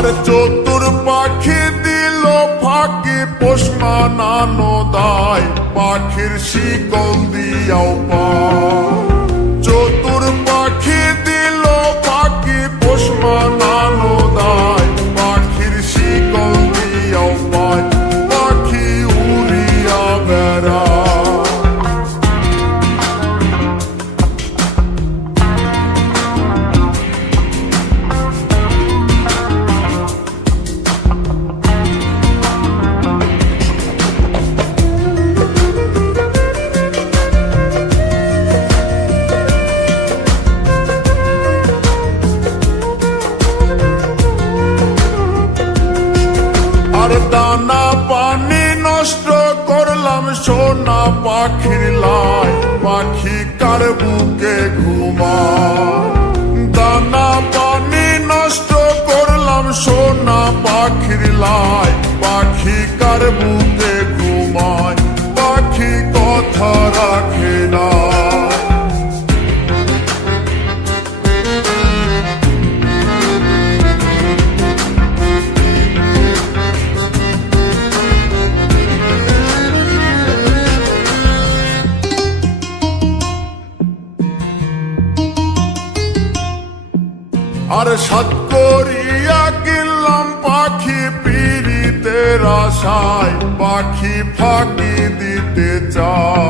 আর চতুর পাখি দিল ফাঁকি পোষ মানানো দায়। পাখির শিকল দিয়াও পা দানা পানি নষ্ট করলাম সোনা পাখির লাই। পাখি কার বুকে ঘুমা দানা পানি নষ্ট করলাম সোনা পাখির লাই। পাখি কার বুকে আর সাত করিয়া গেলাম পাখি পিড়িতে আশায় পাখি ফাঁকি দিতে চায়।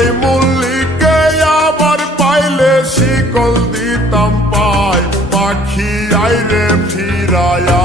কয় মল্লিকে আবার পাইলে শিকল দিতাম পাই। পাখি আইরে ফিরায়া